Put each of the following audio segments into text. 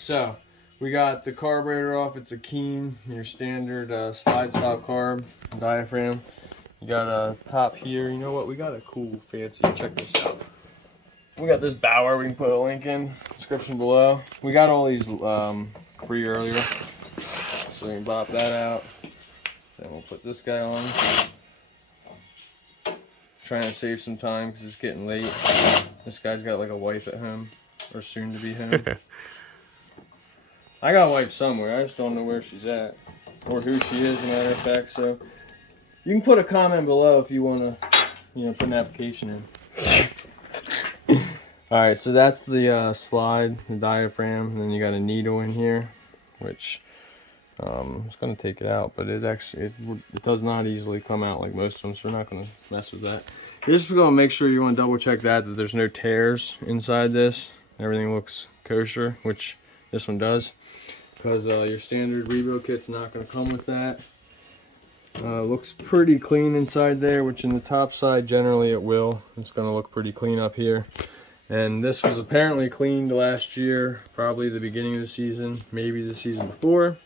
So we got the carburetor off. It's a Keen, your standard slide style carb diaphragm. You got a top here. You know what? We got a cool fancy. Check this out. We got this Bauer. We can put a link in description below. We got all these free earlier, so we can pop that out. Then we'll put this guy on. Trying to save some time because it's getting late. This guy's got like a wife at home, or soon to be home. I got a wife somewhere. I just don't know where she's at or who she is, as a matter of fact. So you can put a comment below if you want to, put an application in. All right, so that's the slide, the diaphragm, and then you got a needle in here, which I'm just gonna take it out, but it does not easily come out like most of them, so we're not gonna mess with that. You're just gonna make sure you want to double check that there's no tears inside this. Everything looks kosher, which this one does, because your standard rebuild kit's not gonna come with that. Looks pretty clean inside there, which in the top side generally it will. It's gonna look pretty clean up here. And this was apparently cleaned last year, probably the beginning of the season, maybe the season before.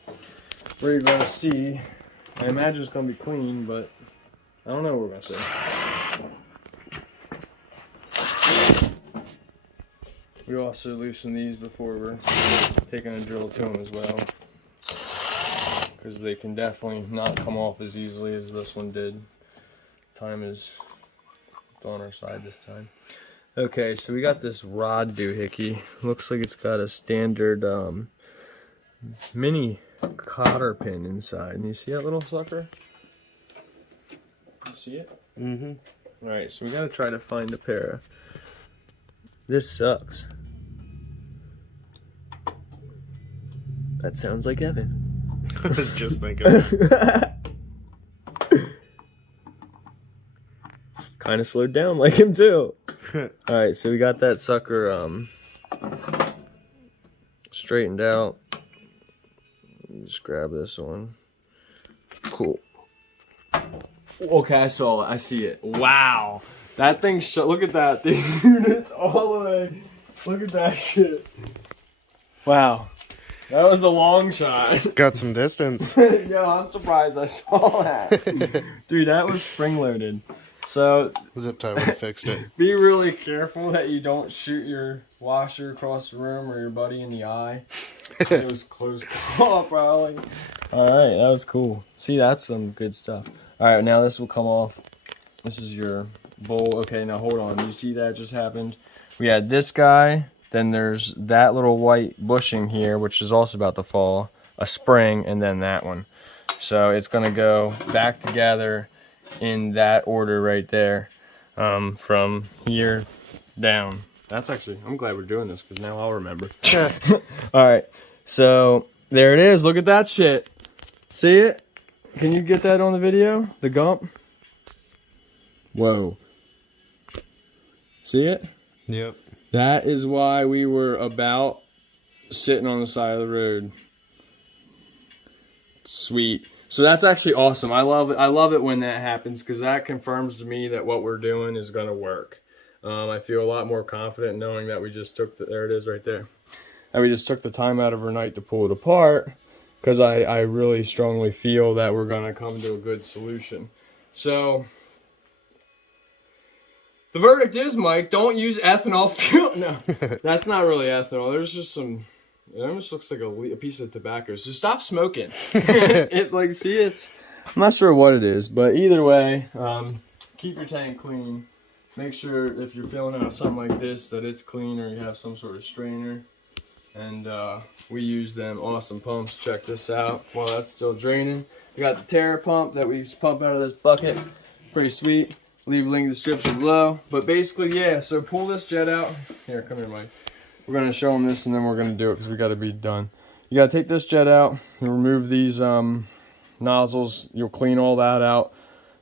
We're gonna see. I imagine it's gonna be clean, but I don't know what we're gonna see. We also loosen these before we're taking a drill to them as well, because they can definitely not come off as easily as this one did. Time is on our side this time. Okay, so we got this rod doohickey. Looks like it's got a standard mini cotter pin inside. And you see that little sucker? You see it? Mm-hmm. Alright, so we gotta try to find a pair. This sucks. That sounds like Evan. I was just thinking that. Kind of slowed down like him too. Alright, so we got that sucker straightened out. Just grab this one. Cool. Okay, I saw it. I see it. Wow. That thing, look at that thing. It's all the way. Look at that shit. Wow. That was a long shot. Got some distance. Yo, I'm surprised I saw that. Dude, that was spring loaded. So Zip tie would have fixed it. Be really careful that you don't shoot your washer across the room or your buddy in the eye. It was close call, probably. Alright, that was cool. See, that's some good stuff. Alright, now this will come off. This is your bowl. Okay, now hold on. You see that just happened? We had this guy. Then there's that little white bushing here, which is also about to fall. A spring, and then that one. So it's going to go back together in that order right there, from here down. That's actually, I'm glad we're doing this because now I'll remember. Alright, so there it is. Look at that shit. See it? Can you get that on the video? The gump? Whoa. See it? Yep. That is why we were about sitting on the side of the road. Sweet. So that's actually awesome. I love it. I love it when that happens because that confirms to me that what we're doing is going to work. I feel a lot more confident knowing that we just took there it is right there. And we just took the time out of our night to pull it apart because I really strongly feel that we're going to come to a good solution. So the verdict is, Mike, don't use ethanol fuel. No, that's not really ethanol. There's just some. It almost looks like a piece of tobacco. So stop smoking. I'm not sure what it is, but either way, keep your tank clean. Make sure if you're filling out something like this that it's clean or you have some sort of strainer. And we use them awesome pumps. Check this out while that's still draining. We got the Terra pump that we pump out of this bucket. Pretty sweet. Leave a link in the description below. But basically, yeah, so pull this jet out. Here, come here, Mike. We're going to show them this and then we're going to do it because we got to be done. You got to take this jet out and remove these nozzles. You'll clean all that out.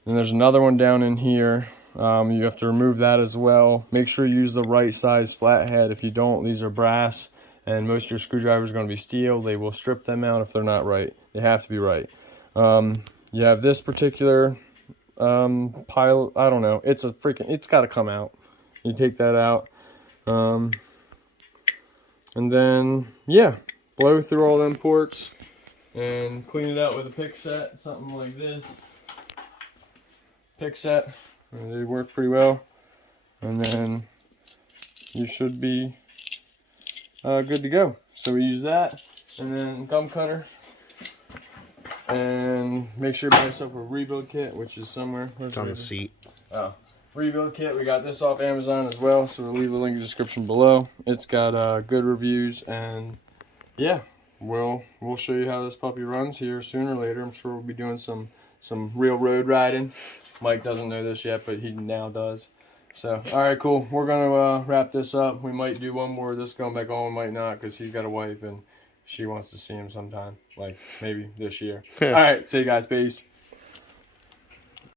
And there's another one down in here. You have to remove that as well. Make sure you use the right size flathead. If you don't, these are brass and most of your screwdrivers are going to be steel. They will strip them out if they're not right. They have to be right. You have this particular pile. I don't know. It's got to come out. You take that out. And then, yeah, blow through all them ports and clean it out with a pick set, something like this. Pick set, they work pretty well, and then you should be good to go. So we use that, and then gum cutter, and make sure you buy yourself a rebuild kit, which is somewhere. It's on the seat. Oh, rebuild kit. We got this off Amazon as well, so we'll leave a link in the description below. It's got good reviews, and yeah, we'll show you how this puppy runs here sooner or later. I'm sure we'll be doing some real road riding. Mike doesn't know this yet, but he now does. So, all right, cool. We're gonna wrap this up. We might do one more of this going back on, might not, because he's got a wife and she wants to see him sometime, like maybe this year. All right, see you guys, peace.